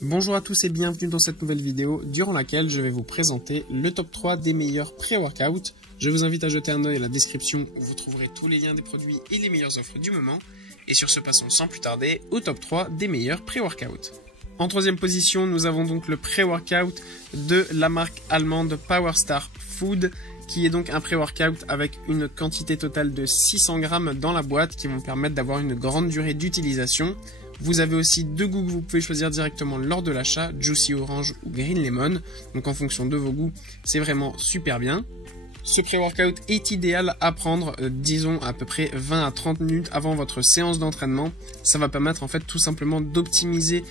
Bonjour à tous et bienvenue dans cette nouvelle vidéo durant laquelle je vais vous présenter le top 3 des meilleurs pré-workout. Je vous invite à jeter un œil à la description où vous trouverez tous les liens des produits et les meilleures offres du moment. Et sur ce, passons sans plus tarder au top 3 des meilleurs pré-workout. En troisième position, nous avons donc le pré-workout de la marque allemande Powerstar Food, qui est donc un pré-workout avec une quantité totale de 600 grammes dans la boîte qui vont permettre d'avoir une grande durée d'utilisation. Vous avez aussi deux goûts que vous pouvez choisir directement lors de l'achat, Juicy Orange ou Green Lemon. Donc en fonction de vos goûts, c'est vraiment super bien. Ce pré-workout est idéal à prendre, disons à peu près 20 à 30 minutes avant votre séance d'entraînement. Ça va permettre en fait tout simplement d'optimiser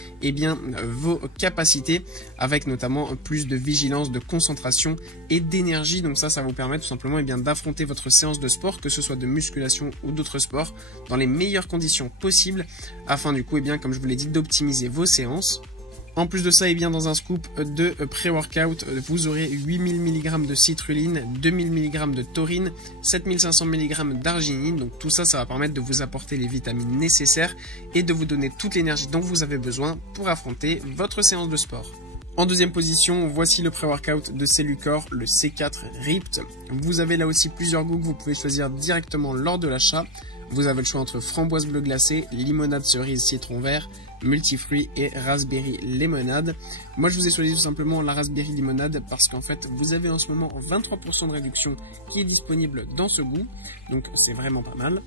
vos capacités avec notamment plus de vigilance, de concentration et d'énergie. Donc ça vous permet tout simplement d'affronter votre séance de sport, que ce soit de musculation ou d'autres sports, dans les meilleures conditions possibles afin du coup comme je vous l'ai dit, d'optimiser vos séances. En plus de ça, dans un scoop de pré-workout, vous aurez 8000 mg de citrulline, 2000 mg de taurine, 7500 mg d'arginine. Donc tout ça va permettre de vous apporter les vitamines nécessaires et de vous donner toute l'énergie dont vous avez besoin pour affronter votre séance de sport. En deuxième position, voici le pré-workout de Cellucor, le C4 Ripped. Vous avez là aussi plusieurs goûts que vous pouvez choisir directement lors de l'achat. Vous avez le choix entre framboise bleue glacée, limonade cerise citron vert, multifruits et raspberry limonade. Moi je vous ai choisi tout simplement la raspberry limonade parce qu'en fait vous avez en ce moment 23% de réduction qui est disponible dans ce goût, donc c'est vraiment pas mal.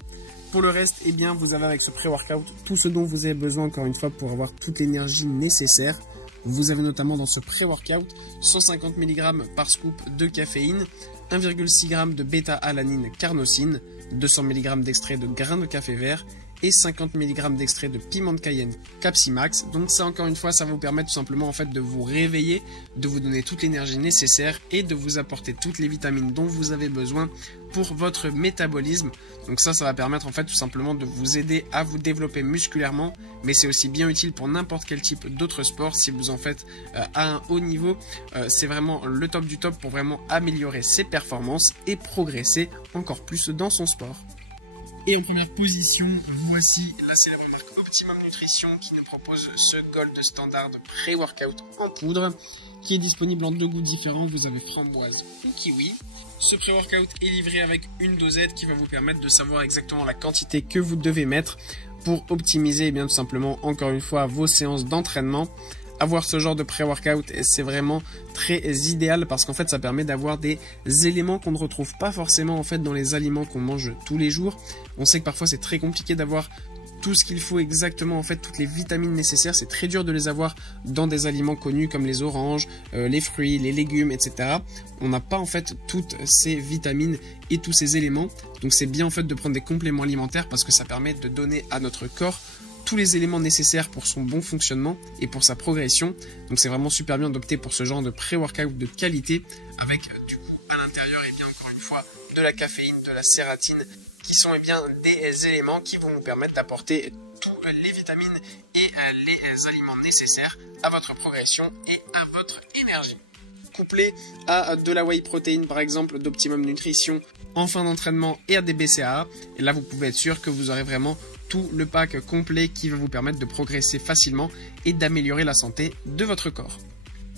Pour le reste, vous avez avec ce pré-workout tout ce dont vous avez besoin encore une fois pour avoir toute l'énergie nécessaire. Vous avez notamment dans ce pré-workout 150 mg par scoop de caféine, 1,6 g de bêta-alanine carnosine, 200 mg d'extrait de grains de café vert et 50 mg d'extrait de piment de Cayenne Capsimax. Donc ça encore une fois, ça va vous permettre tout simplement en fait de vous réveiller, de vous donner toute l'énergie nécessaire et de vous apporter toutes les vitamines dont vous avez besoin pour votre métabolisme. Donc ça va permettre en fait tout simplement de vous aider à vous développer musculairement, mais c'est aussi bien utile pour n'importe quel type d'autre sport. Si vous en faites à un haut niveau, c'est vraiment le top du top pour vraiment améliorer ses performances et progresser encore plus dans son sport. Et en première position, voici la célèbre marque Optimum Nutrition qui nous propose ce Gold Standard Pré-Workout en poudre qui est disponible en deux goûts différents. Vous avez framboise ou kiwi. Ce pré-workout est livré avec une dosette qui va vous permettre de savoir exactement la quantité que vous devez mettre pour optimiser tout simplement encore une fois vos séances d'entraînement. Avoir ce genre de pré-workout, c'est vraiment très idéal parce qu'en fait ça permet d'avoir des éléments qu'on ne retrouve pas forcément en fait dans les aliments qu'on mange tous les jours. On sait que parfois c'est très compliqué d'avoir tout ce qu'il faut exactement, en fait toutes les vitamines nécessaires, c'est très dur de les avoir dans des aliments connus comme les oranges, les fruits, les légumes, etc. On n'a pas en fait toutes ces vitamines et tous ces éléments, donc c'est bien en fait de prendre des compléments alimentaires parce que ça permet de donner à notre corps tous les éléments nécessaires pour son bon fonctionnement et pour sa progression. Donc c'est vraiment super bien d'opter pour ce genre de pré-workout de qualité avec du coup à l'intérieur encore une fois de la caféine, de la sératine qui sont des éléments qui vont vous permettre d'apporter tous les vitamines et les aliments nécessaires à votre progression et à votre énergie. Couplé à de la whey protein par exemple d'Optimum Nutrition en fin d'entraînement et à des BCAA, et là vous pouvez être sûr que vous aurez vraiment tout le pack complet qui va vous permettre de progresser facilement et d'améliorer la santé de votre corps.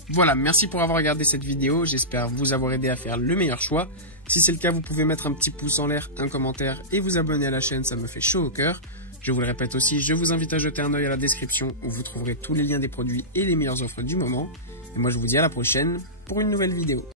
Voilà, merci pour avoir regardé cette vidéo, j'espère vous avoir aidé à faire le meilleur choix. Si c'est le cas, vous pouvez mettre un petit pouce en l'air, un commentaire et vous abonner à la chaîne, ça me fait chaud au cœur. Je vous le répète aussi, je vous invite à jeter un œil à la description où vous trouverez tous les liens des produits et les meilleures offres du moment. Et moi je vous dis à la prochaine pour une nouvelle vidéo.